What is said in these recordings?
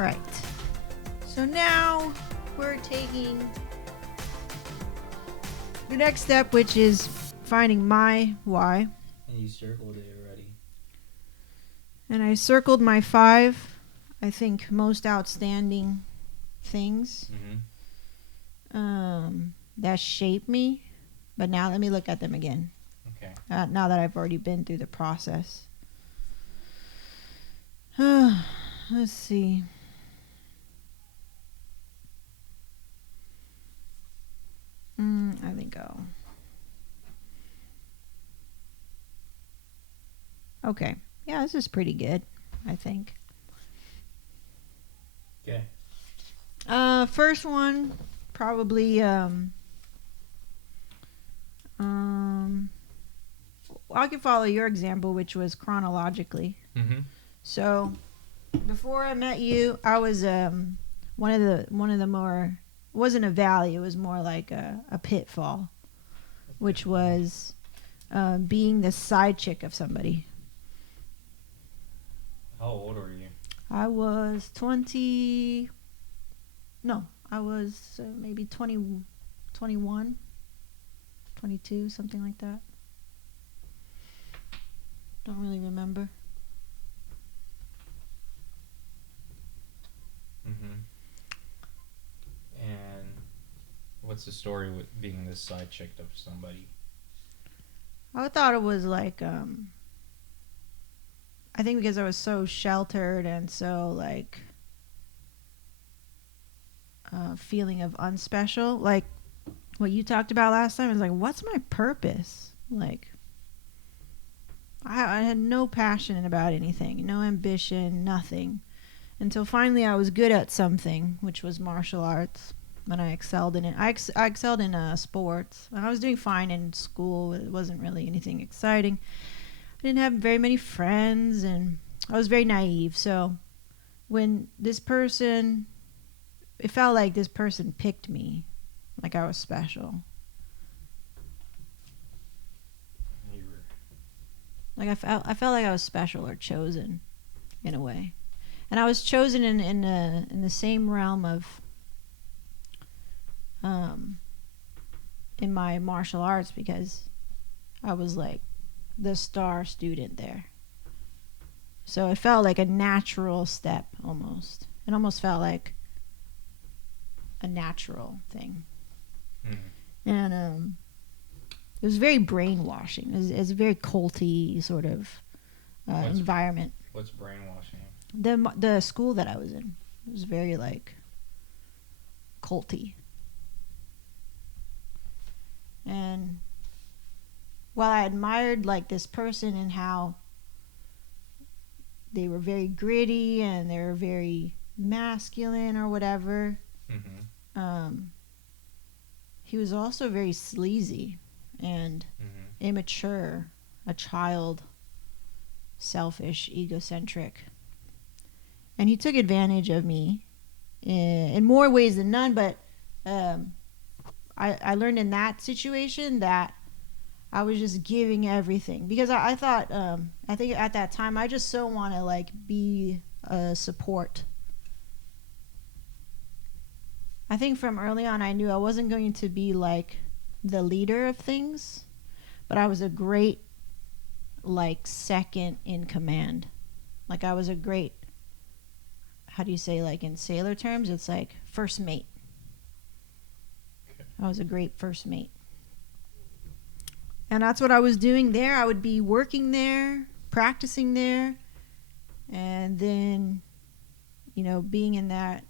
right. So now we're taking the next step, which is finding my why. And you circled it already. And I circled my 5, I think, most outstanding things that shape me. But now let me look at them again. Okay. Now that I've already been through the process. Let's see. I think okay. Yeah, this is pretty good, I think. Okay. First one, probably I can follow your example, which was chronologically. So before I met you, I was one of the more, it wasn't a valley, it was more like a pitfall, which was being the side chick of somebody. How old were you? I was 20. No, I was maybe 20, 21, 22, something like that. Don't really remember. And what's the story with being this side chick of somebody? I thought it was like I think because I was so sheltered and so like feeling of unspecial, like what you talked about last time is like, what's my purpose? Like I had no passion about anything, no ambition, nothing, until finally I was good at something, which was martial arts. And I excelled in it. I excelled in sports. I was doing fine in school. It wasn't really anything exciting. I didn't have very many friends, and I was very naive. So when this person, it felt like this person picked me, like I was special. Like I felt like I was special or chosen, in a way, and I was chosen in the same realm of in my martial arts because I was like the star student there. So it felt like a natural step almost. It almost felt like a natural thing. And it was very brainwashing. It was a very culty sort of environment. What's brainwashing? The school that I was in, it was very like culty. And while I admired like this person and how they were very gritty and they were very masculine or whatever, he was also very sleazy and immature, a child, selfish, egocentric. And he took advantage of me in more ways than none, but I learned in that situation that I was just giving everything because I thought I think at that time I just so want to like be a support. I think from early on I knew I wasn't going to be like the leader of things, but I was a great like second in command. Like I was a great, how do you say, like in sailor terms, it's like first mate. I was a great first mate. And that's what I was doing there. I would be working there, practicing there, and then, you know, being in that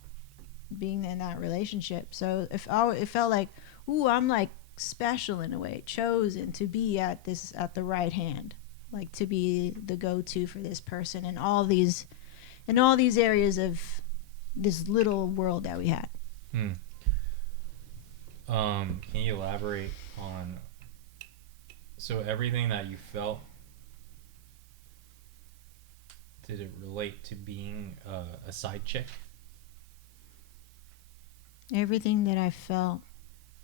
relationship. So it felt like, ooh, I'm like special in a way, chosen to be at the right hand, like to be the go-to for this person in all these areas of this little world that we had. Can you elaborate on, so everything that you felt, did it relate to being a side chick? Everything that I felt.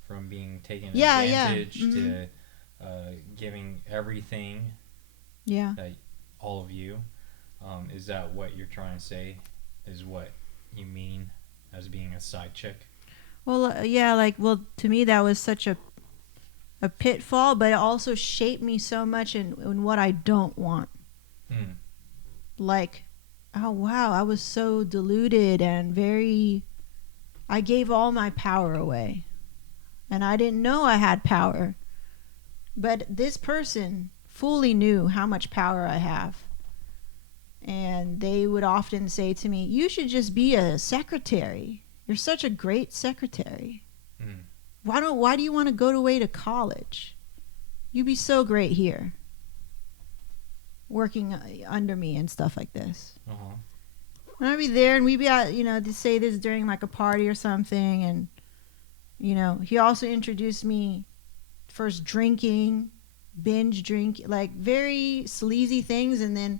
From being taken advantage to giving everything. Yeah. That all of you. Is that what you're trying to say? Is what you mean as being a side chick? Well, yeah, like, well, to me that was such a pitfall, but it also shaped me so much in what I don't want. Mm. Like, oh wow, I was so deluded and I gave all my power away. And I didn't know I had power. But this person fully knew how much power I have. And they would often say to me, "You should just be a secretary. You're such a great secretary. Mm. Why do you want to go away to college? You'd be so great here, working under me and stuff like this." Uh-huh. And I'd be there, and we'd be out, to say this during like a party or something. And, he also introduced me first drinking, binge drink, like very sleazy things. And then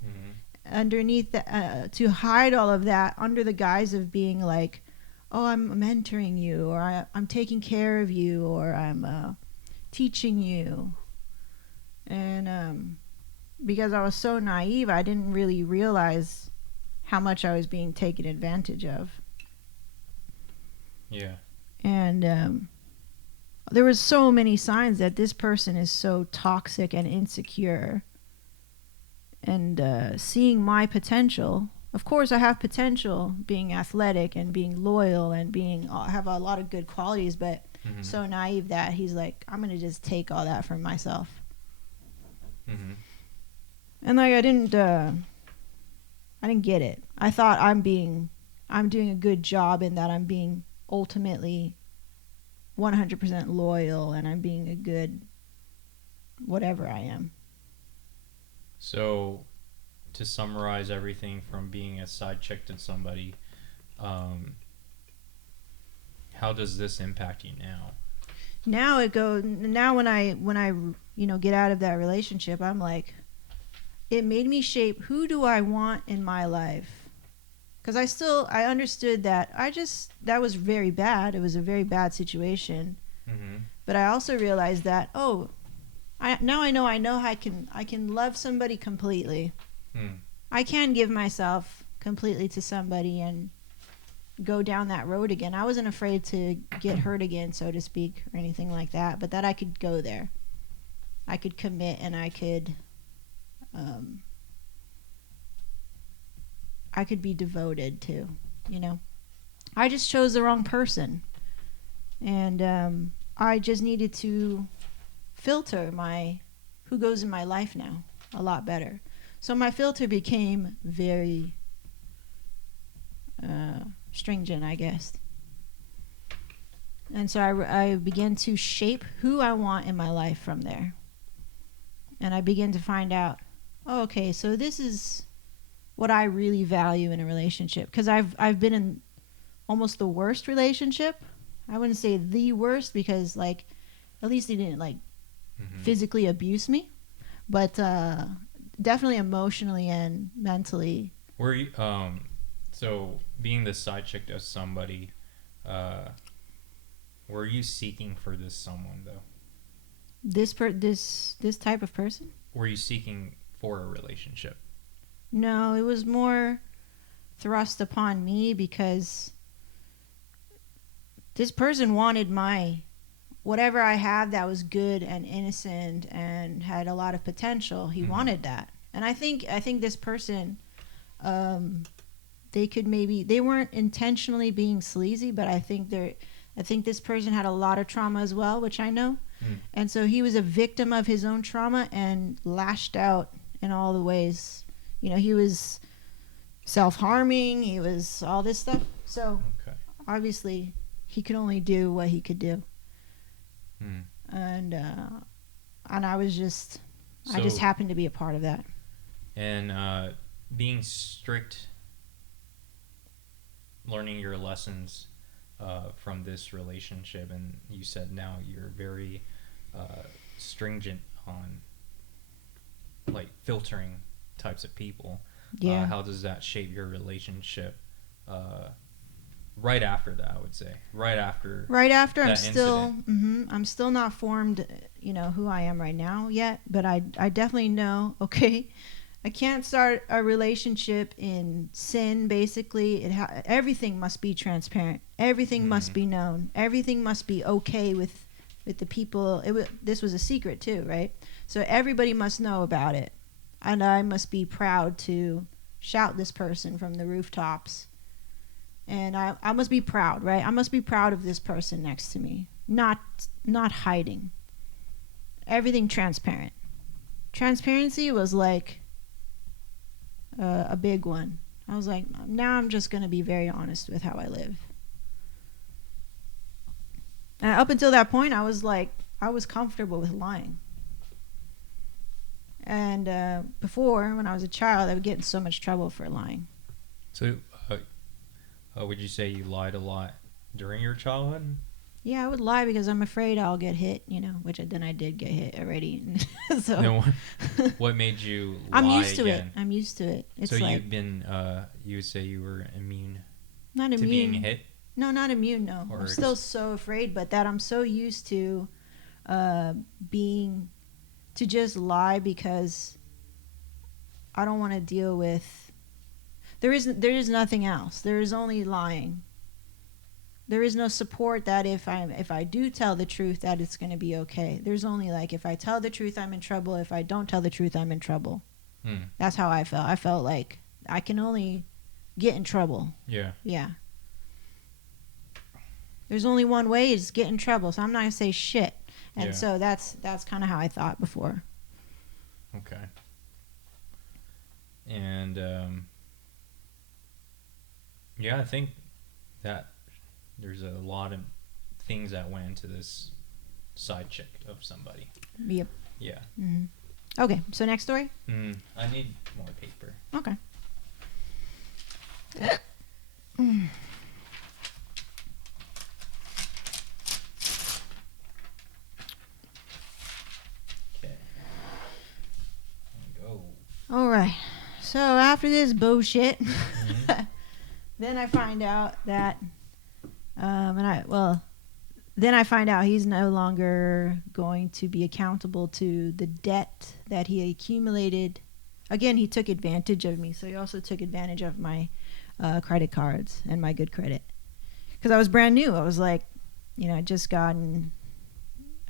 underneath that, to hide all of that under the guise of being like, "Oh, I'm mentoring you," or I'm taking care of you," or "I'm teaching you." And because I was so naive, I didn't really realize how much I was being taken advantage of. Yeah. And there was so many signs that this person is so toxic and insecure. And seeing my potential, of course I have potential, being athletic and being loyal and I have a lot of good qualities, but so naive that he's like, "I'm gonna just take all that for myself." And like I didn't get it. I thought I'm doing a good job in that I'm being ultimately 100% loyal, and I'm being a good whatever I am. So, to summarize everything from being a side chick to somebody, how does this impact you now? Now when I get out of that relationship, I'm like, it made me shape who do I want in my life. Because I understood that that was very bad. It was a very bad situation. But I also realized that, now I know I can love somebody completely. I can give myself completely to somebody and go down that road again. I wasn't afraid to get hurt again, so to speak, or anything like that, but that I could go there. I could commit, and I could be devoted to, I just chose the wrong person. And I just needed to filter who goes in my life now a lot better. So my filter became very stringent, I guess. And so I began to shape who I want in my life from there. And I began to find out, okay, so this is what I really value in a relationship. Because I've been in almost the worst relationship. I wouldn't say the worst, because like at least he didn't like physically abuse me, but definitely emotionally and mentally. Were you so being the side chick to somebody, were you seeking for this someone though? This type of person? Were you seeking for a relationship? No, it was more thrust upon me because this person wanted whatever I have that was good and innocent and had a lot of potential. He wanted that. And I think this person, they weren't intentionally being sleazy, but I think this person had a lot of trauma as well, which I know. And so he was a victim of his own trauma and lashed out in all the ways. He was self-harming. He was all this stuff. So obviously he could only do what he could do. And I was just, I just happened to be a part of that. And being strict, learning your lessons from this relationship, and you said now you're very stringent on like filtering types of people. Yeah. How does that shape your relationship right after that? I would say right after I'm still not formed, who I am right now yet, but I definitely know, okay, I can't start a relationship in sin. Basically, everything must be transparent. Everything must be known. Everything must be okay with the people. This was a secret too, right? So everybody must know about it, and I must be proud to shout this person from the rooftops. And I must be proud, right? I must be proud of this person next to me, not hiding. Everything transparent. Transparency was like a big one. I was like, now I'm just going to be very honest with how I live. And up until that point, I was comfortable with lying. And before, when I was a child, I would get in so much trouble for lying. So, would you say you lied a lot during your childhood? Yeah, I would lie because I'm afraid I'll get hit, which then I did get hit already. So No, what made you lie I'm used to again? it. I'm used to it. It's so like, you've been, you would say you were immune not to immune. being hit? No, not immune, no. Or I'm still so afraid, but that I'm so used to to just lie because I don't want to deal with... There is nothing else. There is only lying. There is no support that if I do tell the truth, that it's going to be okay. There's only like, if I tell the truth, I'm in trouble. If I don't tell the truth, I'm in trouble. That's how I felt. I felt like I can only get in trouble. Yeah. Yeah. There's only one way, is get in trouble. So I'm not going to say shit. And so that's kind of how I thought before. Okay. And yeah, I think that there's a lot of things that went into this side chick of somebody. Yep. Yeah. Mm-hmm. Okay, so next story? I need more paper. Okay. Okay. Go. All right. So after this bullshit, then I find out that, then I find out he's no longer going to be accountable to the debt that he accumulated. Again, he took advantage of me, so he also took advantage of my credit cards and my good credit. Because I was brand new. I was like, I just gotten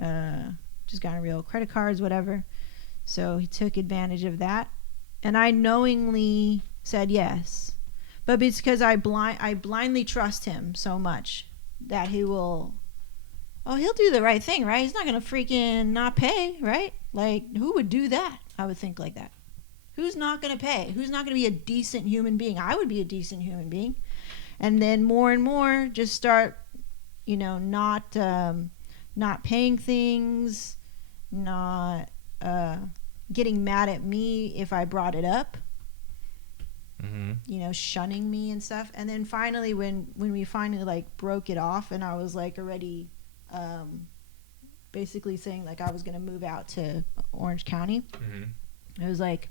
real credit cards, whatever. So he took advantage of that. And I knowingly said yes. But it's because I blindly trust him so much that he'll do the right thing, right? He's not going to freaking not pay, right? Like, who would do that? I would think like that. Who's not going to pay? Who's not going to be a decent human being? I would be a decent human being. And then more and more just start, not paying things, not getting mad at me if I brought it up. Shunning me and stuff. And then finally, when we finally like broke it off, and I was like already basically saying like I was going to move out to Orange County, it was like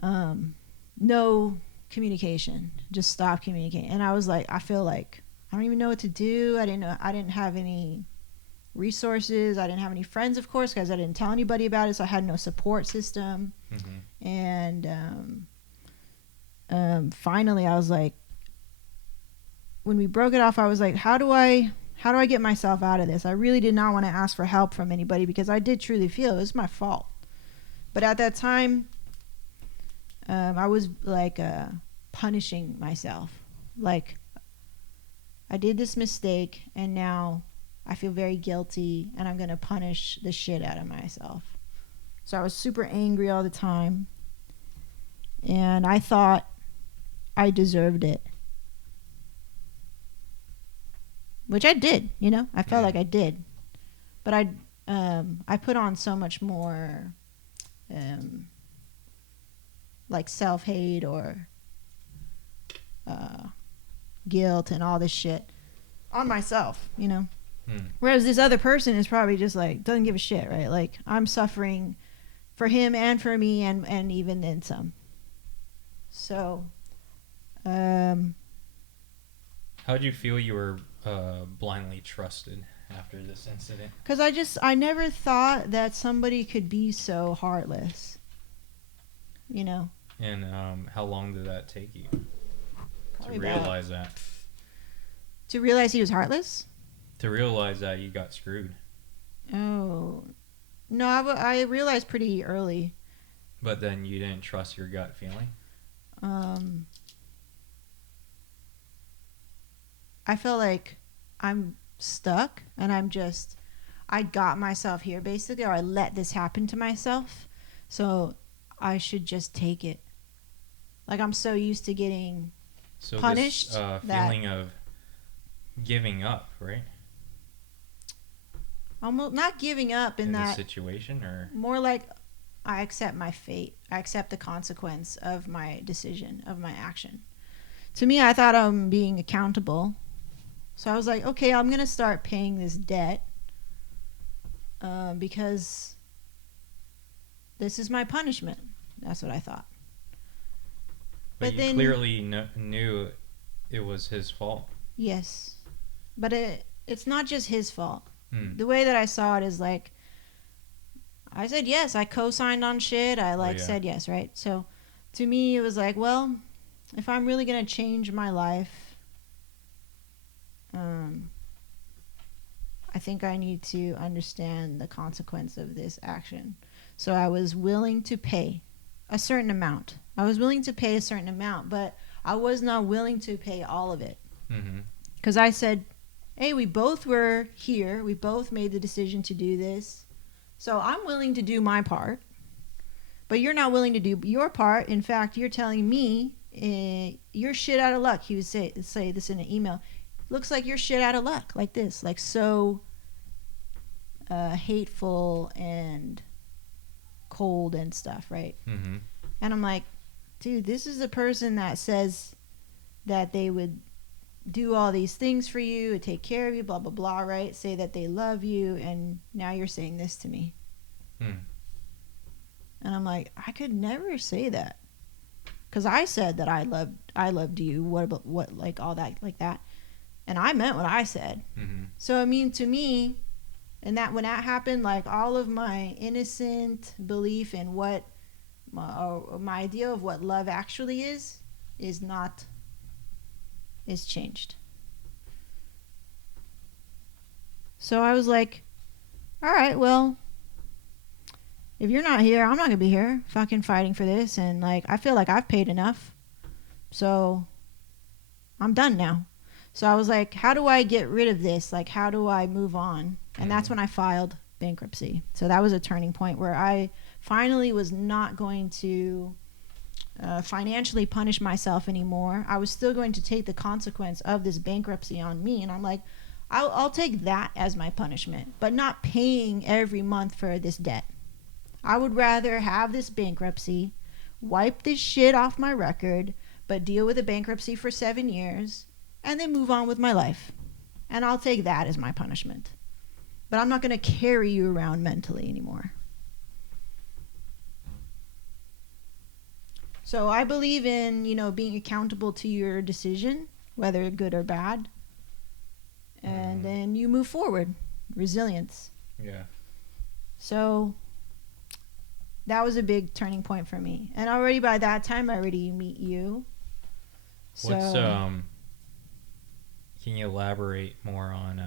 no communication, just stop communicating. And I was like, I feel like I don't even know what to do. I didn't have any resources. I didn't have any friends, of course, because I didn't tell anybody about it, so I had no support system. And finally I was like, when we broke it off, I was like, how do I get myself out of this? I really did not want to ask for help from anybody because I did truly feel it was my fault. But at that time, I was like punishing myself. Like, I did this mistake and now I feel very guilty and I'm going to punish the shit out of myself. So I was super angry all the time. And I thought I deserved it. Which I did, I felt like I did. But I put on so much more like self-hate or guilt and all this shit on myself, Whereas this other person is probably just like, doesn't give a shit, right? Like, I'm suffering for him and for me and even then some. So, how did you feel you were blindly trusted after this incident? Because I never thought that somebody could be so heartless. you know. And how long did that take you to Probably realize that? To realize he was heartless? To realize that you got screwed. Oh. No, I realized pretty early. But then you didn't trust your gut feeling? I felt like I'm stuck and I got myself here basically, or I let this happen to myself. So I should just take it. Like I'm so used to getting punished. So this feeling of giving up, right? Almost not giving up in that situation, or more like I accept my fate. I accept the consequence of my decision, of my action. To me, I thought I'm being accountable. So I was like, okay, I'm going to start paying this debt because this is my punishment. That's what I thought. But you then, clearly knew it was his fault. Yes. But it's not just his fault. Hmm. The way that I saw it is like, I said yes. I co-signed on shit. I said yes, right? So to me, it was like, well, if I'm really going to change my life, I think I need to understand the consequence of this action. So I was willing to pay a certain amount. But I was not willing to pay all of it. Because I said, hey, we both were here. We both made the decision to do this. So I'm willing to do my part. But you're not willing to do your part. In fact, you're telling me you're shit out of luck. He would say this in an email. Looks like you're shit out of luck, like this, like so hateful and cold and stuff, right? Mm-hmm. And I'm like, dude, this is a person that says that they would do all these things for you, take care of you, blah, blah, blah, right? Say that they love you, and now you're saying this to me. And I'm like, I could never say that. Because I said that I loved you, what, like all that, like that. And I meant what I said. Mm-hmm. So I mean, to me, and that when that happened, like all of my innocent belief in what my idea of what love actually is changed. So I was like, all right, well, if you're not here, I'm not gonna be here fucking fighting for this. And like, I feel like I've paid enough, so I'm done now. So I was like, how do I get rid of this? Like, how do I move on? And that's when I filed bankruptcy. So that was a turning point where I finally was not going to financially punish myself anymore. I was still going to take the consequence of this bankruptcy on me. And I'm like, I'll take that as my punishment, but not paying every month for this debt. I would rather have this bankruptcy, wipe this shit off my record, but deal with a bankruptcy for 7 years, and then move on with my life. And I'll take that as my punishment. But I'm not going to carry you around mentally anymore. So I believe in, being accountable to your decision, whether good or bad. And then you move forward. Resilience. Yeah. So that was a big turning point for me. And already by that time, I already meet you. So, what's can you elaborate more on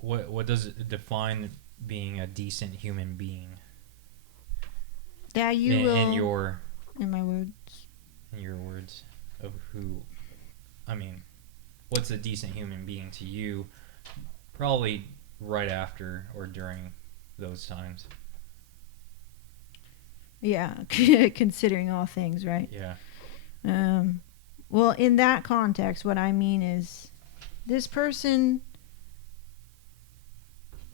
what does it define being a decent human being? Yeah, you will. In my words. In your words of who, I mean, what's a decent human being to you? Probably right after or during those times. Yeah, considering all things, right? Yeah. Well, in that context, what I mean is this person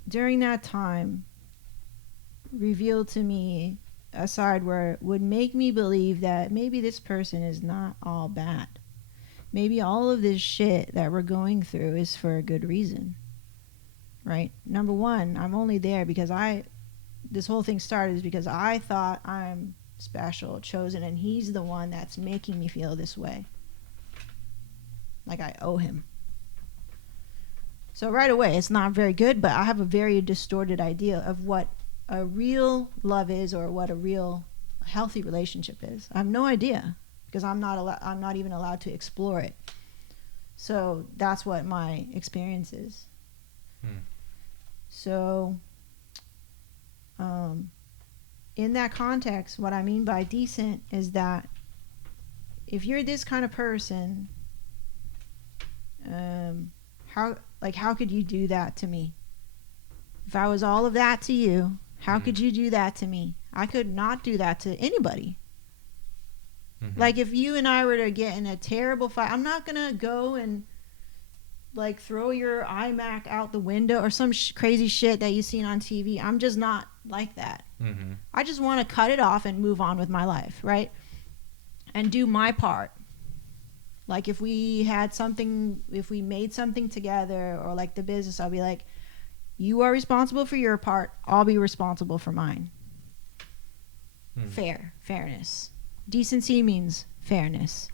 during that time revealed to me a side where it would make me believe that maybe this person is not all bad. Maybe all of this shit that we're going through is for a good reason. Right? Number one, I'm only there because this whole thing started because I thought I'm special, chosen, and he's the one that's making me feel this way. Like I owe him. So right away, it's not very good, but I have a very distorted idea of what a real love is or what a real healthy relationship is. I have no idea because I'm not even allowed to explore it. So that's what my experience is. So in that context, what I mean by decent is that if you're this kind of person, how could you do that to me? If I was all of that to you, how could you do that to me? I could not do that to anybody. Like if you and I were to get in a terrible fight, I'm not gonna go and like throw your iMac out the window or some crazy shit that you've seen on TV. I'm just not like that. I just want to cut it off and move on with my life, right? And do my part. Like if we made something together, or like the business, I'll be like, you are responsible for your part, I'll be responsible for mine. Fairness. Decency means fairness,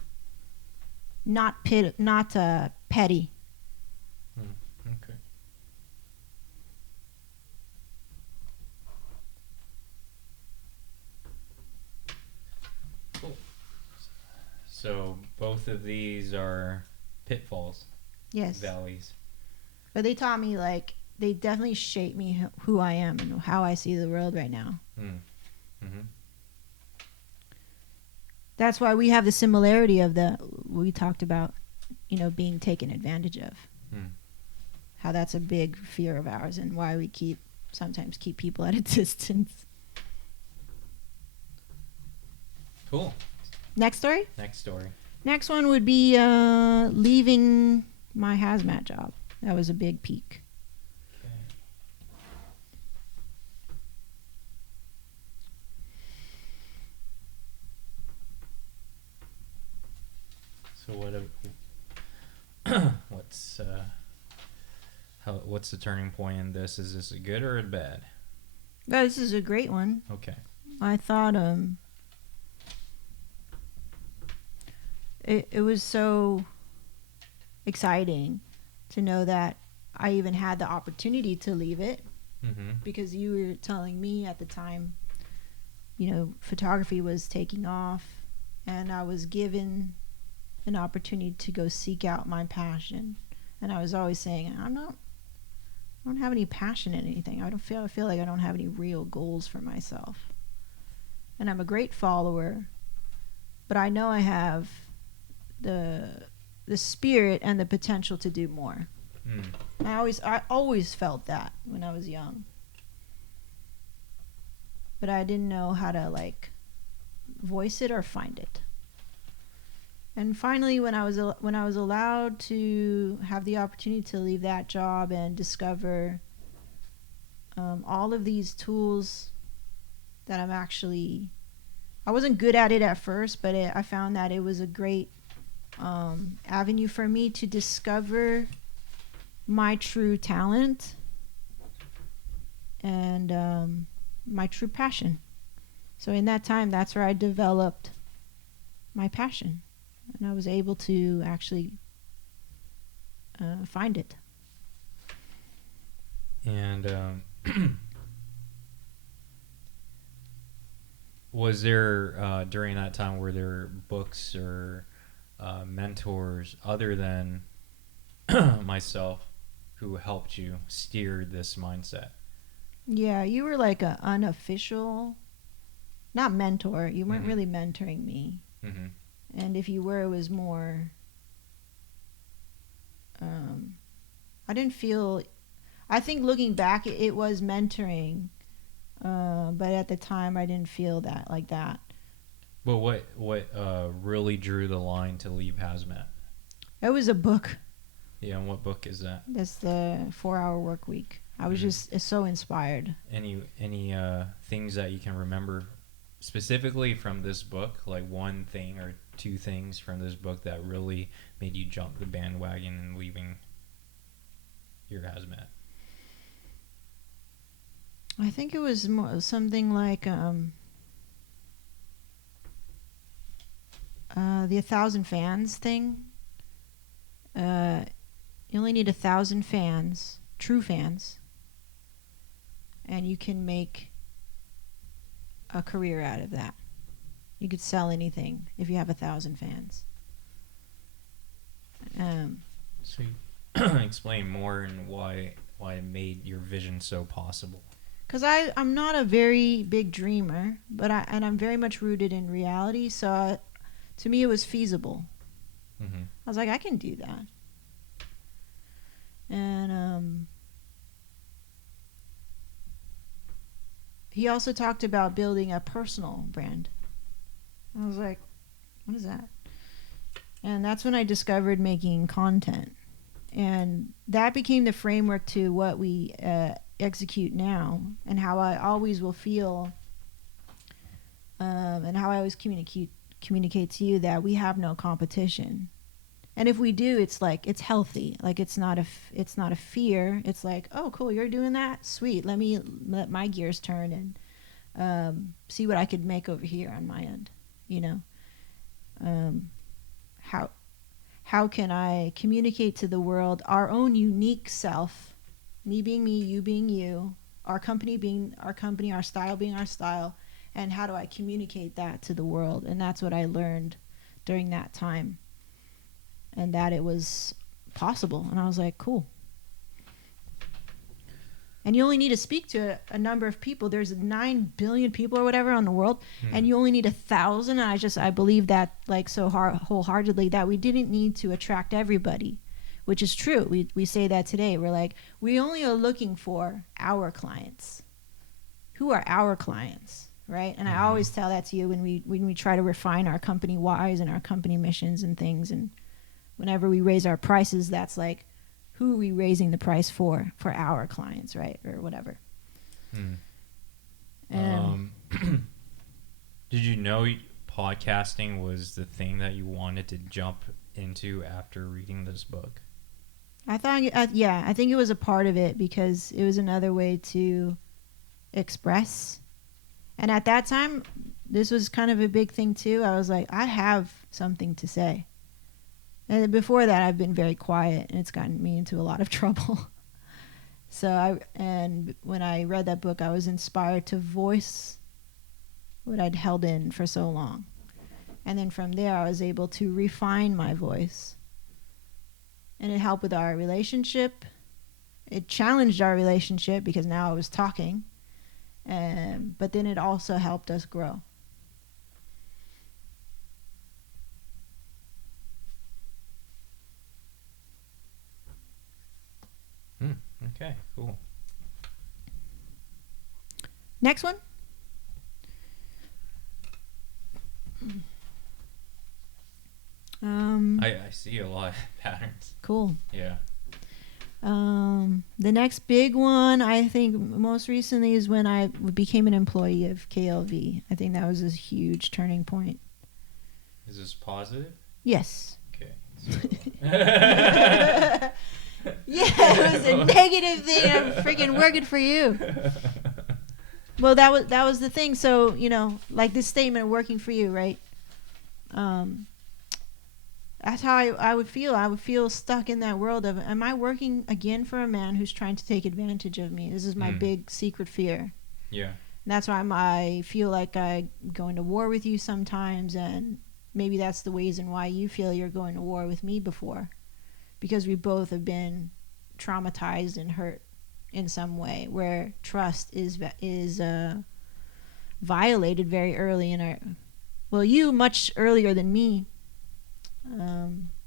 not petty. Okay. Cool. So both of these are pitfalls. Yes. Valleys. But they taught me, like, they definitely shaped me who I am and how I see the world right now. That's why we have the similarity of we talked about, being taken advantage of. How that's a big fear of ours and why we sometimes keep people at a distance. Cool. Next story? Next one would be leaving my hazmat job. That was a big peak. Okay. So what's the turning point in this? Is this a good or a bad? Well, this is a great one. Okay. I thought it was so exciting to know that I even had the opportunity to leave it, because you were telling me at the time, photography was taking off and I was given an opportunity to go seek out my passion. And I was always saying, I don't have any passion in anything. I feel like I don't have any real goals for myself. And I'm a great follower, but I know I have the spirit and the potential to do more. I always felt that when I was young, but I didn't know how to like voice it or find it. And finally, when I was allowed to have the opportunity to leave that job and discover all of these tools that I wasn't good at it at first, but I found that it was a great avenue for me to discover my true talent and my true passion. So in that time, that's where I developed my passion, and I was able to actually find it. And was there during that time, were there books or mentors other than myself who helped you steer this mindset? Yeah, you were like an unofficial, not mentor. You weren't really mentoring me. And if you were, it was more, I think looking back, it was mentoring. But at the time, I didn't feel that like that. But what really drew the line to leave hazmat? It was a book. Yeah, and what book is that? That's the 4-Hour Work Week. I was just so inspired. Any things that you can remember specifically from this book, like one thing or two things from this book that really made you jump the bandwagon and leaving your hazmat? I think it was something like the 1,000 fans thing. You only need 1,000 fans, true fans, and you can make a career out of that. You could sell anything if you have 1,000 fans. So explain more and why it made your vision so possible. Because I'm not a very big dreamer, but I'm very much rooted in reality. So to me, it was feasible. Mm-hmm. I was like, I can do that. And he also talked about building a personal brand. I was like, what is that? And that's when I discovered making content. And that became the framework to what we execute now, and how I always will feel, and how I always communicate to you that we have no competition. And if we do, it's like, it's healthy. Like, it's not a fear. It's like, oh, cool, you're doing that? Sweet. Let my gears turn and see what I could make over here on my end. You know, how can I communicate to the world our own unique self, me being me, you being you, our company being our company, our style being our style, and how do I communicate that to the world? And that's what I learned during that time, and that it was possible. And I was like, cool. And you only need to speak to a number of people. There's 9 billion people or whatever on the world, and you only need 1,000. And I believe that, like, so wholeheartedly, that we didn't need to attract everybody, which is true. We say that today. We're like, we only are looking for our clients. Who are our clients, right? And I always tell that to you when we try to refine our company whys and our company missions and things. And whenever we raise our prices, that's like, who are we raising the price for our clients, right? Or whatever. Did you know podcasting was the thing that you wanted to jump into after reading this book? I think it was a part of it, because it was another way to express. And at that time, this was kind of a big thing too. I was like, I have something to say. And before that, I've been very quiet, and it's gotten me into a lot of trouble. And when I read that book, I was inspired to voice what I'd held in for so long. And then from there, I was able to refine my voice. And it helped with our relationship. It challenged our relationship, because now I was talking. But then it also helped us grow. Okay, cool. Next one. I see a lot of patterns. Cool. Yeah. The next big one, I think most recently, is when I became an employee of KLV. I think that was a huge turning point. Is this positive? Yes. Okay. Yeah, it was a negative thing. I'm freaking working for you. Well, that was the thing. So, like this statement, working for you, right? That's how I would feel. I would feel stuck in that world of, am I working again for a man who's trying to take advantage of me? This is my big secret fear. Yeah. And that's why I feel like I'm going to war with you sometimes, and maybe that's the reason why you feel you're going to war with me before. Because we both have been traumatized and hurt in some way, where trust is violated very early in our. Well, you much earlier than me,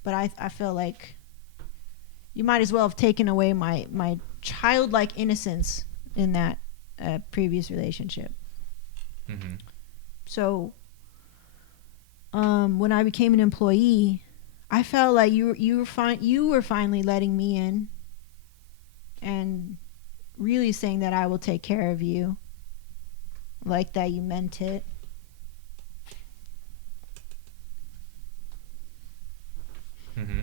but I feel like you might as well have taken away my childlike innocence in that previous relationship. Mm-hmm. So, when I became an employee, I felt like you were finally letting me in, and really saying that I will take care of you, like that you meant it. Mm-hmm.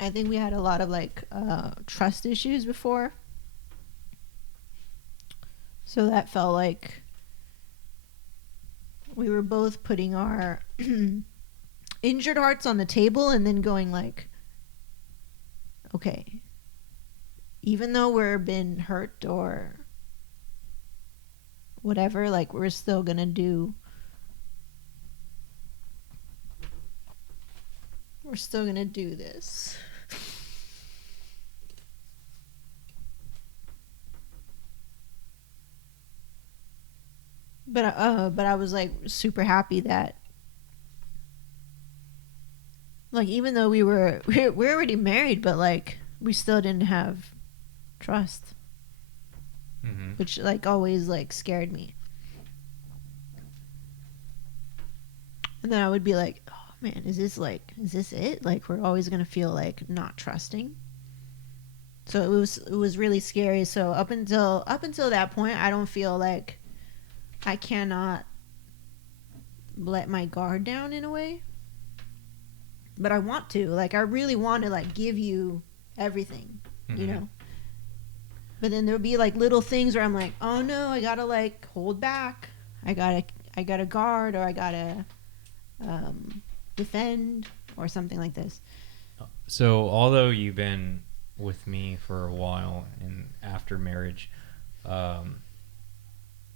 I think we had a lot of like trust issues before. So that felt like we were both putting our injured hearts on the table and then going like, okay, even though we're been hurt or whatever, like we're still gonna do this. But I was like super happy that like even though we're already married, but like we still didn't have trust, which like always like scared me. And then I would be like, oh man, is this it? Like we're always gonna feel like not trusting. So it was really scary. So up until that point, I don't feel like I cannot let my guard down in a way. But I want to. Like I really want to like give you everything, you know. But then there'll be like little things where I'm like, oh no, I gotta like hold back. I gotta guard, or I gotta defend, or something like this. So although you've been with me for a while and after marriage,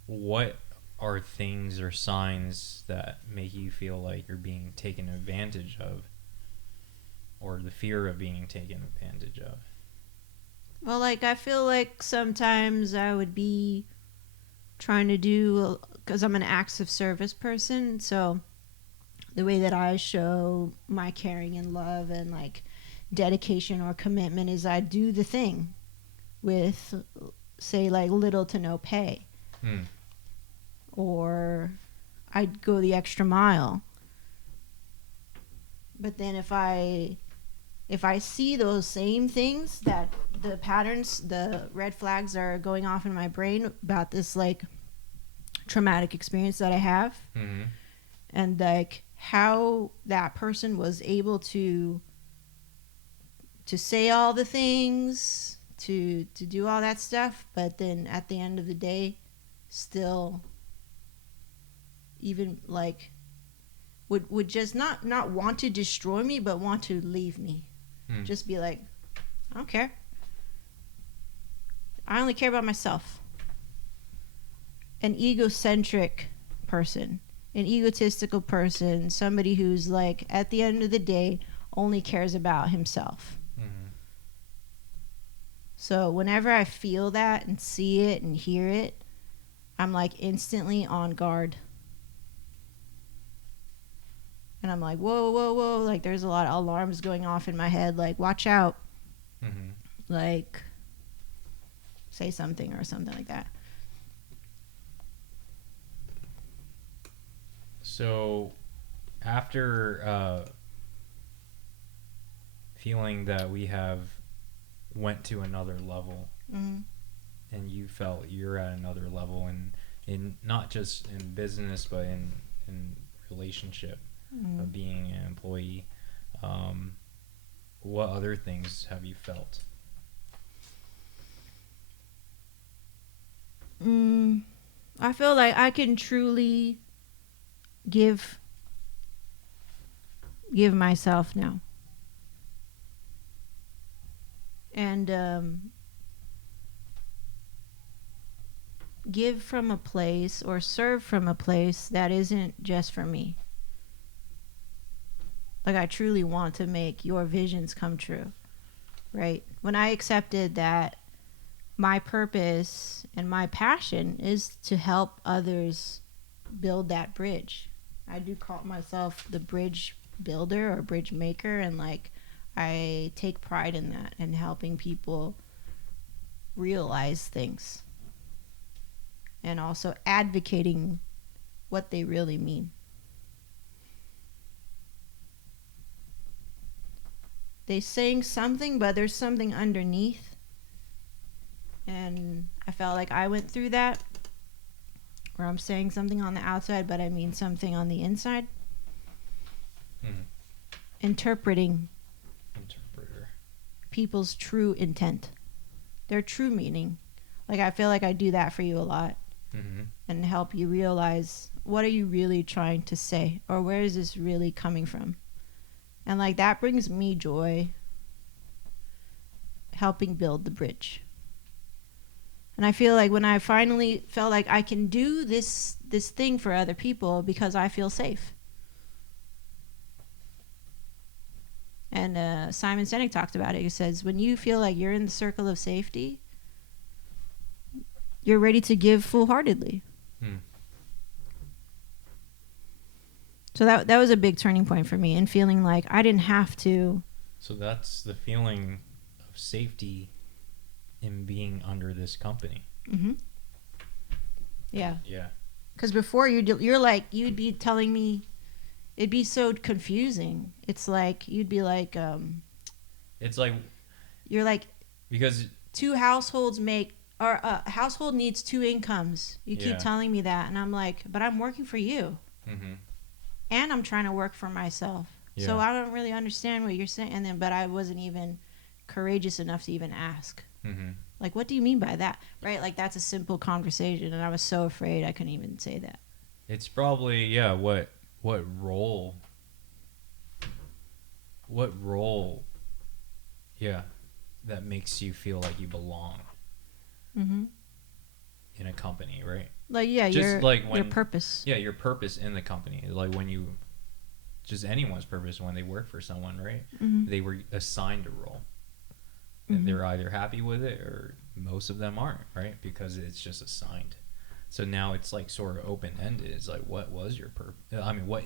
what are things or signs that make you feel like you're being taken advantage of, or the fear of being taken advantage of? Well, like I feel like sometimes I would be trying to do, because I'm an acts of service person, so the way that I show my caring and love and like dedication or commitment is I do the thing with, say, like little to no pay. Or I'd go the extra mile. But then if I see those same things, that the patterns, the red flags are going off in my brain about this like traumatic experience that I have, and like how that person was able to say all the things, to do all that stuff, but then at the end of the day still even like would just not want to destroy me, but want to leave me. Just be like, I don't care. I only care about myself. An egocentric person, an egotistical person, somebody who's like at the end of the day only cares about himself. So whenever I feel that and see it and hear it, I'm like instantly on guard. And I'm like, whoa, whoa, whoa. Like there's a lot of alarms going off in my head. Like, watch out. Like, say something or something like that. So after feeling that we have went to another level, and you felt you're at another level, and in not just in business but in relationship, of being an employee, what other things have you felt? I feel like I can truly give myself now. And give from a place or serve from a place that isn't just for me. Like I truly want to make your visions come true, right? When I accepted that my purpose and my passion is to help others build that bridge. I do call myself the bridge builder or bridge maker, and like I take pride in that and helping people realize things and also advocating what they really mean. They saying something, but there's something underneath. And I felt like I went through that, where I'm saying something on the outside, but I mean something on the inside. Interpreter. people's true intent, their true meaning. Like, I feel like I do that for you a lot, and help you realize, what are you really trying to say, or where is this really coming from? And like, that brings me joy, helping build the bridge. And I feel like when I finally felt like I can do this thing for other people because I feel safe. And Simon Sinek talked about it. He says, when you feel like you're in the circle of safety, you're ready to give full-heartedly. So that was a big turning point for me, and feeling like I didn't have to. So that's the feeling of safety in being under this company. Yeah. Yeah. Because before you're like, you'd be telling me, it'd be so confusing. It's like, you'd be like, It's like, you're like, because two households make, or a household needs two incomes. You keep telling me that, and I'm like, but I'm working for you. And I'm trying to work for myself. Yeah. So I don't really understand what you're saying. And then, but I wasn't even courageous enough to even ask. Like, what do you mean by that? Right? Like, that's a simple conversation, and I was so afraid I couldn't even say that. It's probably, what role, that makes you feel like you belong in a company, right? Like, yeah, just your purpose. Yeah, your purpose in the company. Like, when you, just anyone's purpose when they work for someone, right? They were assigned a role. And they're either happy with it, or most of them aren't, right? Because it's just assigned. So now it's like sort of open-ended. It's like, what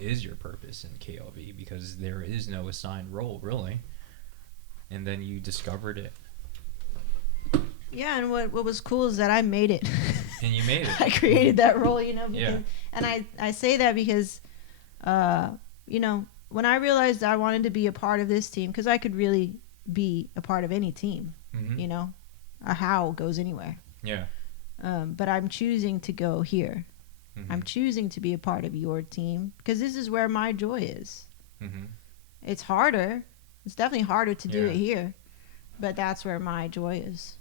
is your purpose in KLV? Because there is no assigned role, really. And then you discovered it. Yeah, and what was cool is that I made it. And you made it. I created that role, because, and I say that because, when I realized I wanted to be a part of this team, because I could really be a part of any team, a how goes anywhere. Yeah. But I'm choosing to go here. I'm choosing to be a part of your team, because this is where my joy is. It's harder. It's definitely harder to do it here, but that's where my joy is.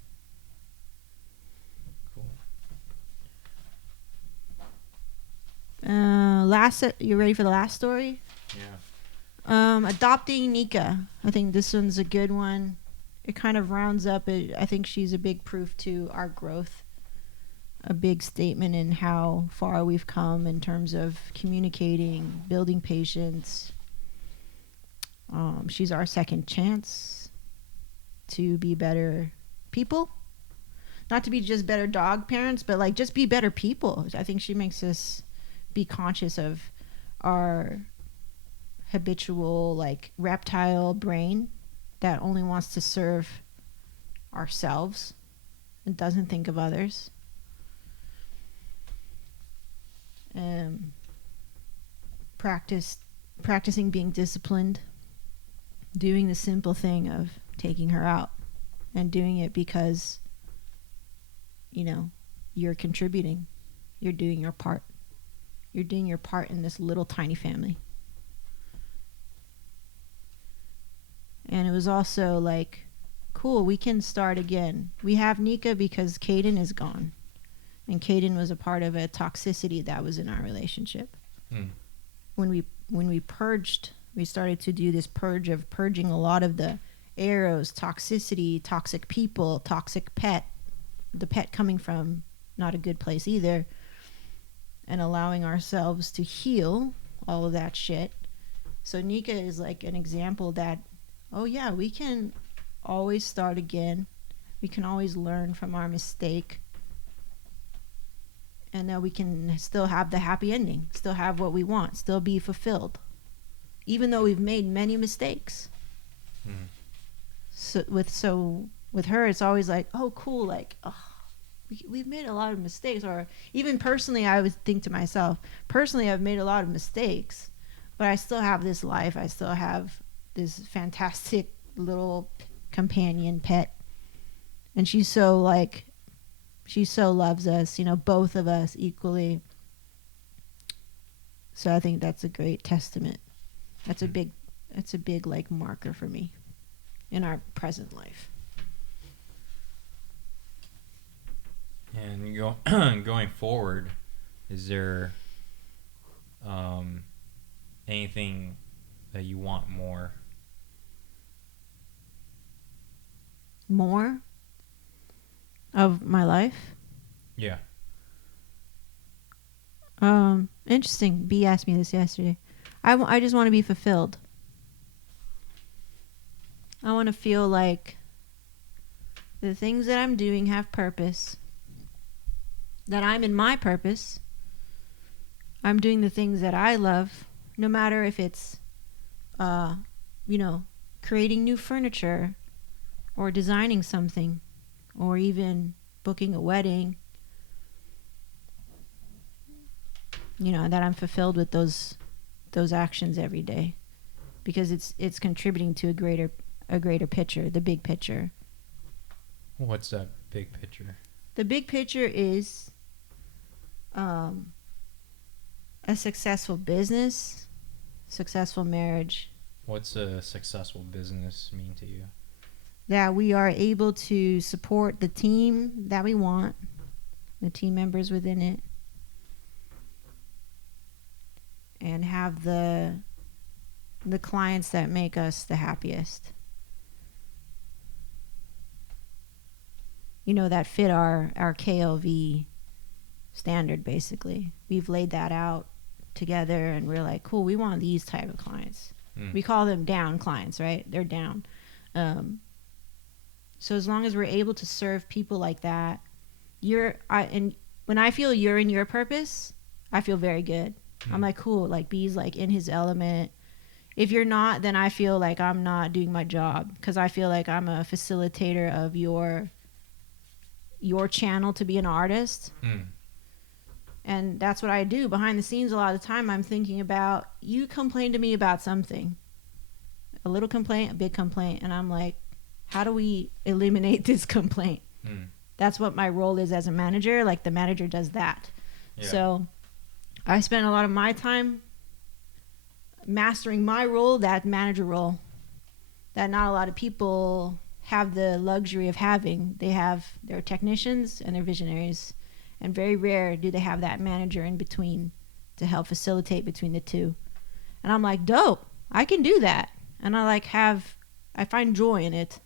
You ready for the last story? Yeah. Adopting Nika. I think this one's a good one. It kind of rounds up it. I think she's a big proof to our growth. A big statement in how far we've come in terms of communicating, building patience. She's our second chance to be better people. Not to be just better dog parents, but like just be better people. I think she makes us be conscious of our habitual, like, reptile brain that only wants to serve ourselves and doesn't think of others. Practicing being disciplined, doing the simple thing of taking her out, and doing it because you're contributing, you're doing your part. You're doing your part in this little tiny family. And it was also like, cool, we can start again. We have Nika because Caden is gone. And Caden was a part of a toxicity that was in our relationship. When we purged, we started to do this purge of purging a lot of the arrows, toxicity, toxic people, toxic pet, the pet coming from not a good place either, and allowing ourselves to heal all of that shit. So Nika is like an example that, oh yeah, we can always start again. We can always learn from our mistake. And that we can still have the happy ending, still have what we want, still be fulfilled. Even though we've made many mistakes. So with her, it's always like, oh, cool, like, oh, we've made a lot of mistakes. Or even personally, I would think to myself, personally, I've made a lot of mistakes, but I still have this life. I still have this fantastic little companion pet. And she so loves us, both of us equally. So I think that's a great testament. That's a big like marker for me. in our present life. And going forward, is there anything that you want more? More of my life? Yeah. Interesting. B asked me this yesterday. I just want to be fulfilled. I want to feel like the things that I'm doing have purpose, that I'm in my purpose. I'm doing the things that I love, no matter if it's, creating new furniture or designing something or even booking a wedding. That I'm fulfilled with those actions every day, because it's contributing to a greater picture, the big picture. What's that big picture? The big picture is a successful business, successful marriage. What's a successful business mean to you? That we are able to support the team that we want, the team members within it, and have the clients that make us the happiest. That fit our KLV standard, basically. We've laid that out together, and we're like, cool, we want these type of clients. We call them down clients, right? They're down. So as long as we're able to serve people like that, and when I feel you're in your purpose, I feel very good. I'm like, cool, like B's like in his element. If you're not, then I feel like I'm not doing my job, because I feel like I'm a facilitator of your channel to be an artist. And that's what I do behind the scenes. A lot of the time I'm thinking about, you complain to me about something, a little complaint, a big complaint, and I'm like, how do we eliminate this complaint? That's what my role is as a manager. Like, the manager does that. Yeah. So I spend a lot of my time mastering my role, that manager role, that not a lot of people have the luxury of having. They have their technicians and their visionaries, and very rare do they have that manager in between to help facilitate between the two. And I'm like, dope, I can do that. And I find joy in it.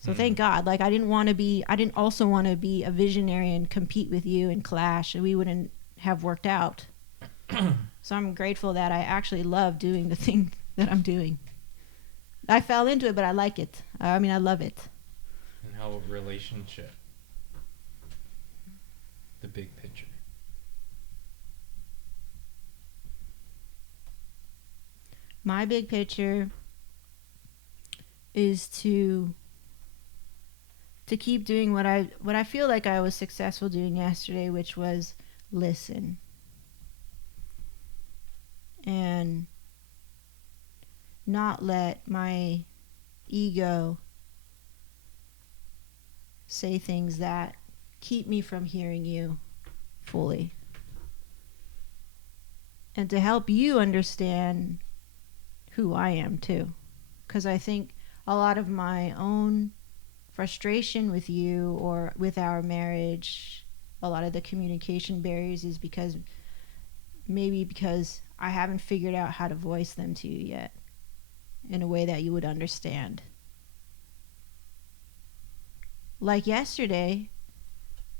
So thank God. Like, I didn't also want to be a visionary and compete with you and clash, and we wouldn't have worked out. So I'm grateful that I actually love doing the thing that I'm doing. I fell into it, but I like it. I love it. And how about relationship? The big picture. My big picture is to keep doing what I feel like I was successful doing yesterday, which was listen. And not let my ego say things that keep me from hearing you fully. And to help you understand who I am too. Because I think a lot of my own frustration with you or with our marriage, a lot of the communication barriers is because I haven't figured out how to voice them to you yet in a way that you would understand. Like yesterday,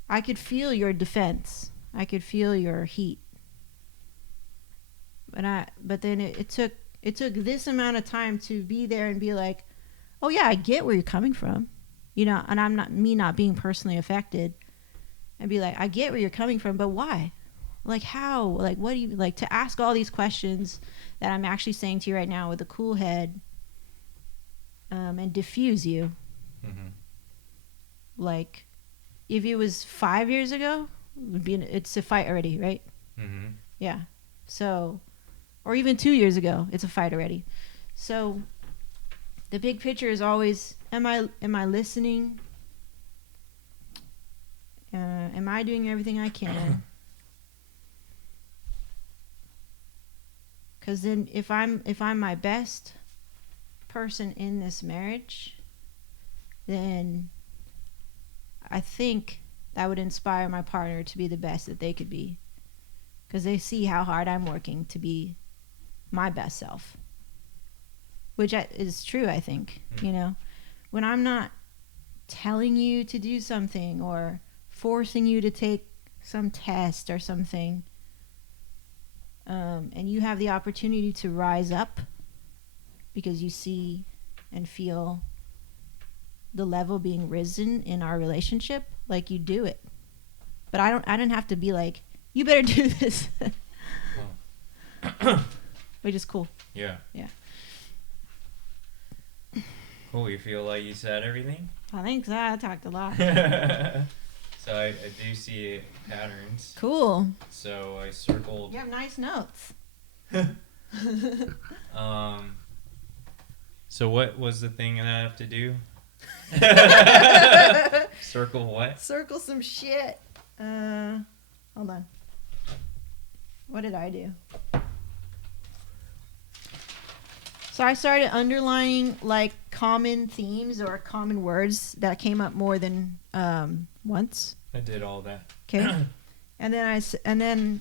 I could feel your defense. I could feel your heat. But then it took this amount of time to be there and be like, oh yeah, I get where you're coming from. And I'm not being personally affected, and be like, I get where you're coming from, but why? Like, how? Like, what do you like to ask all these questions that I'm actually saying to you right now with a cool head, and diffuse you. Like, if it was 5 years ago, it's a fight already, right? Yeah. So, or even 2 years ago, it's a fight already. So the big picture is always, am I listening? Am I doing everything I can? Because then if I'm my best, person in this marriage, then I think that would inspire my partner to be the best that they could be, because they see how hard I'm working to be my best self, which is true, I think. You know, when I'm not telling you to do something or forcing you to take some test or something, and you have the opportunity to rise up because you see and feel the level being risen in our relationship, like, you do it. But I don't have to be like, you better do this. Which is cool. Yeah. Yeah. Cool. You feel like you said everything? I think so. I talked a lot. So I do see patterns. Cool. So I circled. You have nice notes. So what was the thing that I have to do? Circle what? Circle some shit. Hold on. What did I do? So I started underlining like common themes or common words that came up more than once. I did all that. Okay. And then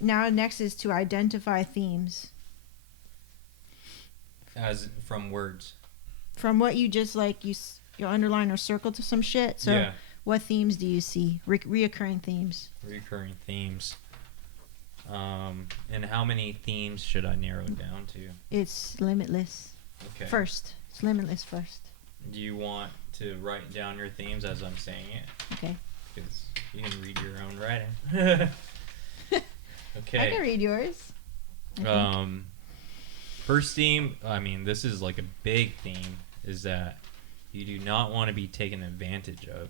now next is to identify themes. As from words. From what you just like you underline or circle to some shit. So yeah. What themes do you see? Reoccurring themes. Recurring themes. And how many themes should I narrow it down to? It's limitless. Okay. First. It's limitless first. Do you want to write down your themes as I'm saying it? Okay. Because you can read your own writing. Okay. I can read yours. First theme, I mean, this is like a big theme, is that you do not want to be taken advantage of.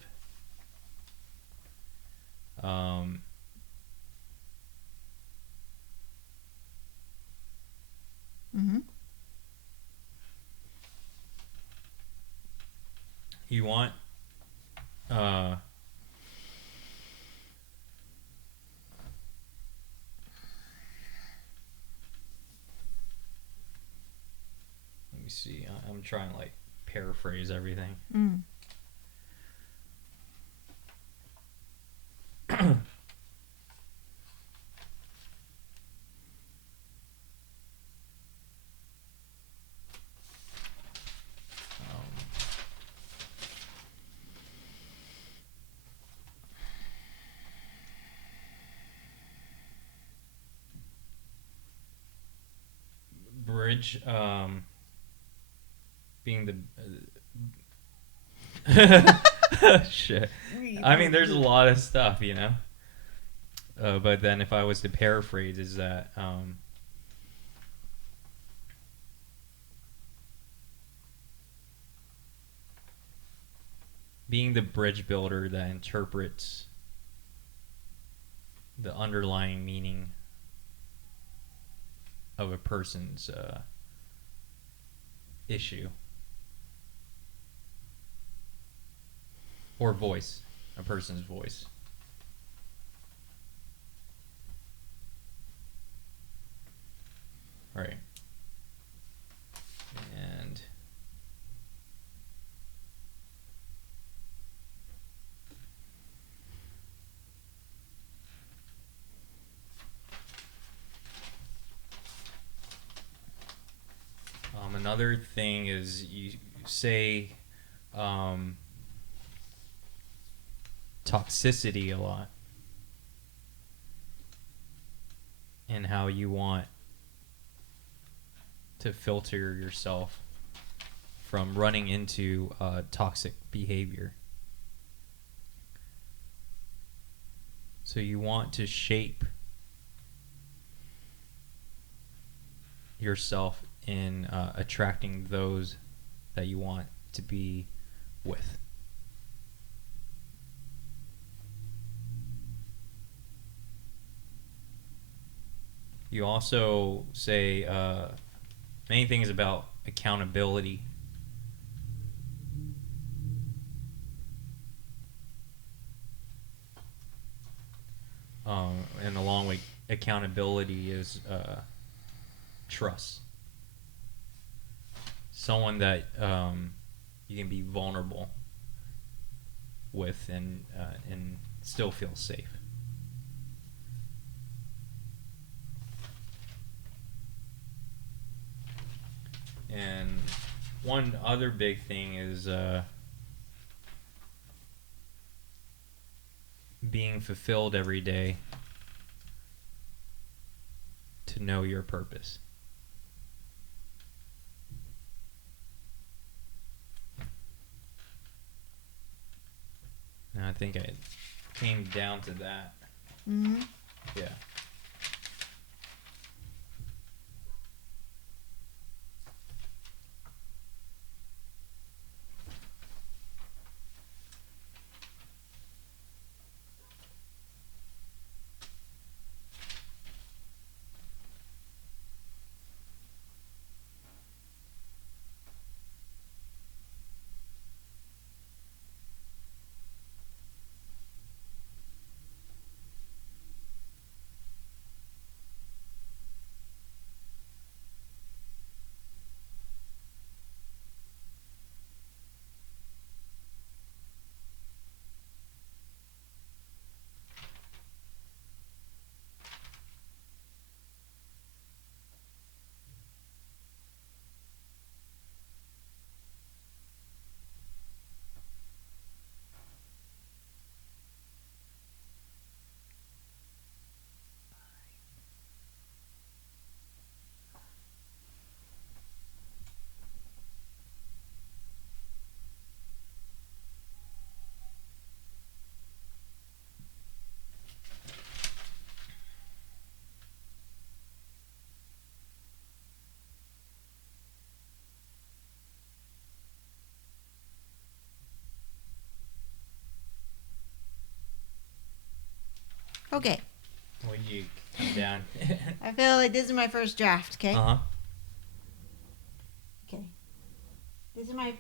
You want let me see. I'm trying to like paraphrase everything. Bridge, being the shit. I mean, there's a lot of stuff, you know. But then, if I was to paraphrase, is that being the bridge builder that interprets the underlying meaning of a person's issue or voice, a person's voice. Right. And another thing is you say toxicity a lot, and how you want to filter yourself from running into toxic behavior. So you want to shape yourself in attracting those that you want to be with. You also say many things about accountability. And along with accountability is trust. someone that you can be vulnerable with and still feel safe. And one other big thing is being fulfilled every day to know your purpose. And I think I came down to that. Mm-hmm. Yeah. Okay. When you come down. I feel like this is my first draft, okay? Uh-huh. Okay. This is my...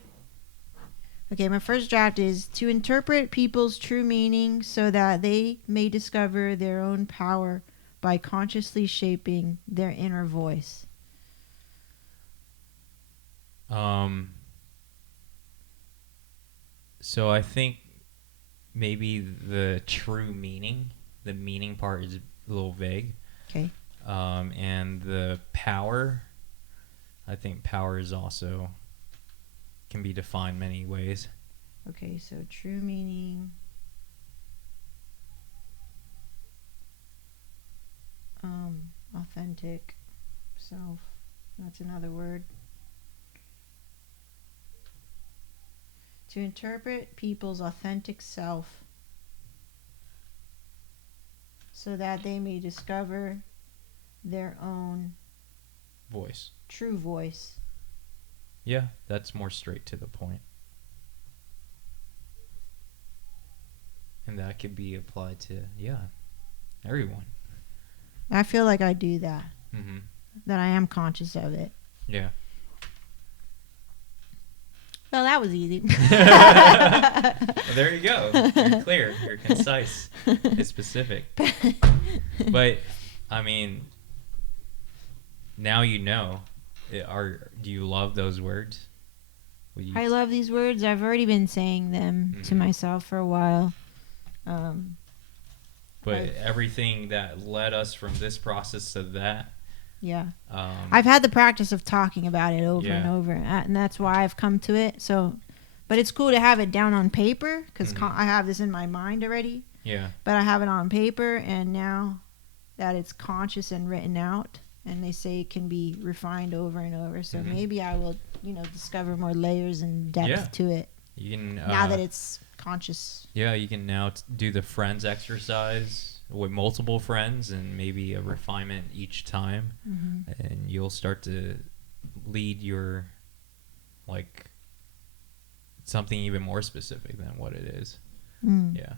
Okay, my first draft is to interpret people's true meaning so that they may discover their own power by consciously shaping their inner voice. So I think maybe the true meaning, the meaning part is a little vague. Okay. And the power, I think power is also can be defined many ways. Okay, so true meaning. Authentic self. That's another word. To interpret people's authentic self so that they may discover their own Voice. true voice. Yeah, that's more straight to the point. And that could be applied to, everyone. I feel like I do that. Mm-hmm. That I am conscious of it. Yeah. Well, that was easy. Well, there you go. You're clear. You're concise. It's specific. But, I mean, now you know. Do you love those words? I love these words. I've already been saying them to myself for a while. But everything that led us from this process to that. Yeah. I've had the practice of talking about it over and over, and that's why I've come to it. So, but it's cool to have it down on paper because I have this in my mind already. Yeah. But I have it on paper, and now that it's conscious and written out, and they say it can be refined over and over. So maybe I will, discover more layers and depth to it. You can now that it's conscious. Yeah, you can now do the friends exercise with multiple friends and maybe a refinement each time, and you'll start to lead your something even more specific than what it is. Yeah.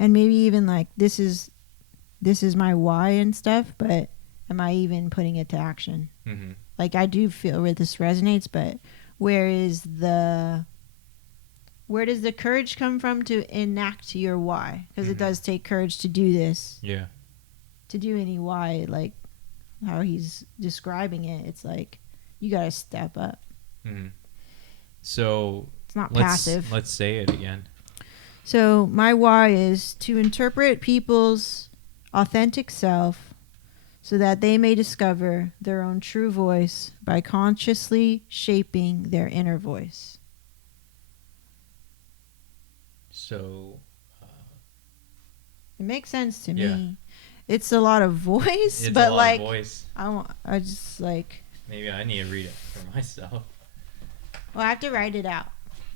And maybe even this is my why and stuff, but am I even putting it to action? I do feel where this resonates, but where does the courage come from to enact your why? Because it does take courage to do this. Yeah. To do any why, how he's describing it, it's you got to step up. Mm-hmm. So It's not passive. Let's say it again. So my why is to interpret people's authentic self so that they may discover their own true voice by consciously shaping their inner voice. So It makes sense to Yeah. me. It's a lot of voice, it's but a lot like of voice. I just like, Maybe I need to read it for myself. well, I have to write it out.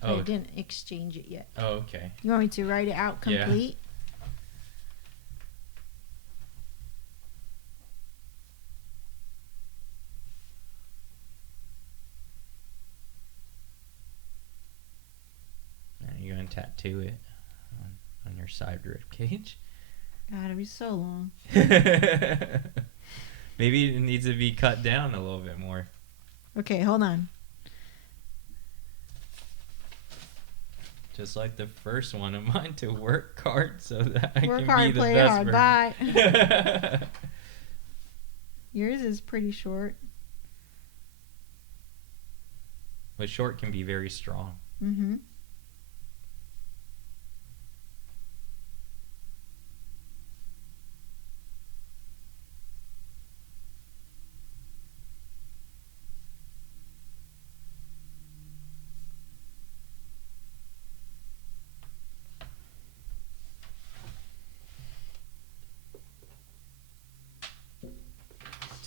Oh. I didn't exchange it yet. Oh, okay. You want me to write it out Yeah. complete? And you're gonna tattoo it on your side rib cage. God, it'd be so long. Maybe it needs to be cut down a little bit more. Okay, hold on. Just like the first one of mine, to work hard so that I Work can hard, be the play best hard. version. Bye. Yours is pretty short. But short can be very strong. Mm-hmm.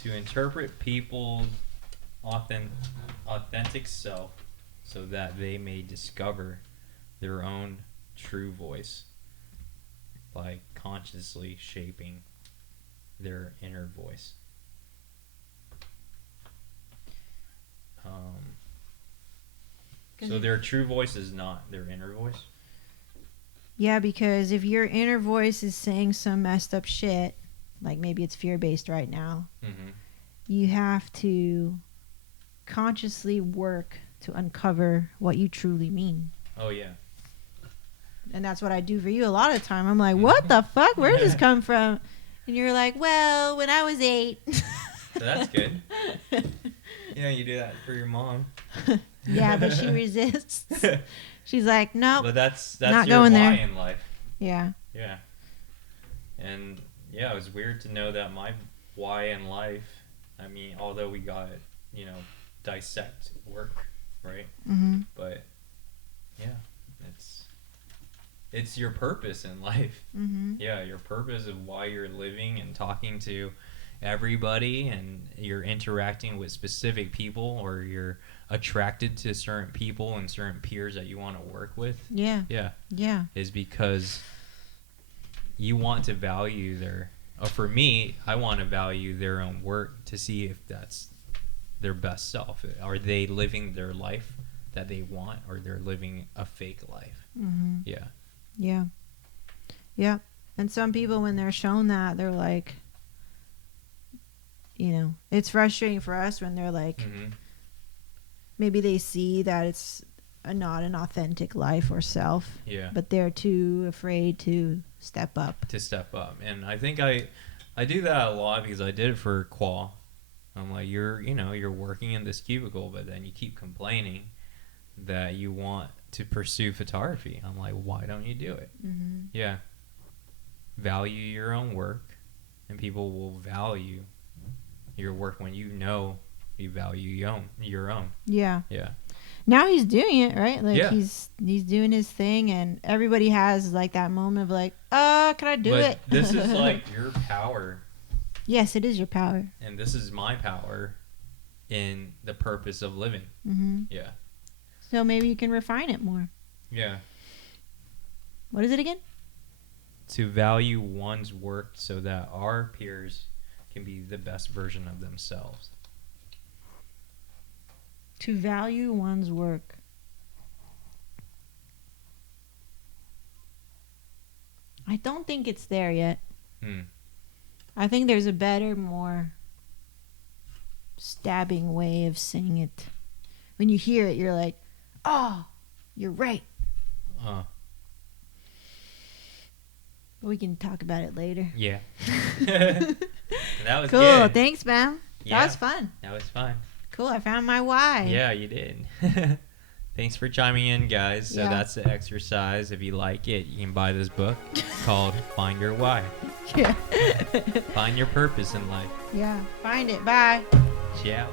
To interpret people's authentic self so that they may discover their own true voice by consciously shaping their inner voice. So their true voice is not their inner voice? Yeah, because if your inner voice is saying some messed up shit, like maybe it's fear-based right now, Mm-hmm. you have to consciously work to uncover what you truly mean. Oh, yeah. And that's what I do for you a lot of the time. I'm like, what the fuck? Where does this come from? And you're like, well, when I was 8. So that's good. Yeah, you do that for your mom. Yeah, but she resists. She's like, nope. But that's not your going why there. in life. Yeah. Yeah. And yeah, it was weird to know that my why in life, I mean, although we got, dissect work, right? Mm-hmm. But yeah, it's your purpose in life. Mm-hmm. Yeah, your purpose of why you're living and talking to everybody, and you're interacting with specific people, or you're attracted to certain people and certain peers that you want to work with. Yeah. Yeah. Yeah. Is because you want to value for me, I want to value their own work to see if that's their best self. Are they living their life that they want, or they're living a fake life? Mm-hmm. Yeah. Yeah. Yeah. And some people, when they're shown that, they're like, it's frustrating for us when they're like, Mm-hmm. maybe they see that it's not an authentic life or self. Yeah. But they're too afraid to step up. And I think I do that a lot because I did it for Qual. I'm like, you're working in this cubicle, but then you keep complaining that you want to pursue photography. I'm like, why don't you do it? Mm-hmm. Yeah. Value your own work, and people will value your work when you value your own. Yeah. Yeah. Now he's doing it, right? Like, Yeah. he's doing his thing, and everybody has like that moment of like, can I do it? This is like your power. Yes, it is your power. And this is my power in the purpose of living. Mm-hmm. Yeah. So maybe you can refine it more. Yeah. What is it again? To value one's work so that our peers can be the best version of themselves. To value one's work. I don't think it's there yet. I think there's a better, more stabbing way of saying it. When you hear it, you're like, oh, you're right. But we can talk about it later. Yeah. That was cool. good. Thanks, man. Yeah. That was fun. That was fun. Cool. I found my why. Yeah, you did. Thanks for chiming in, guys. So Yeah. that's the exercise. If you like it, you can buy this book called Find Your Why. Yeah. Find your purpose in life. Yeah. Find it. Bye. Ciao.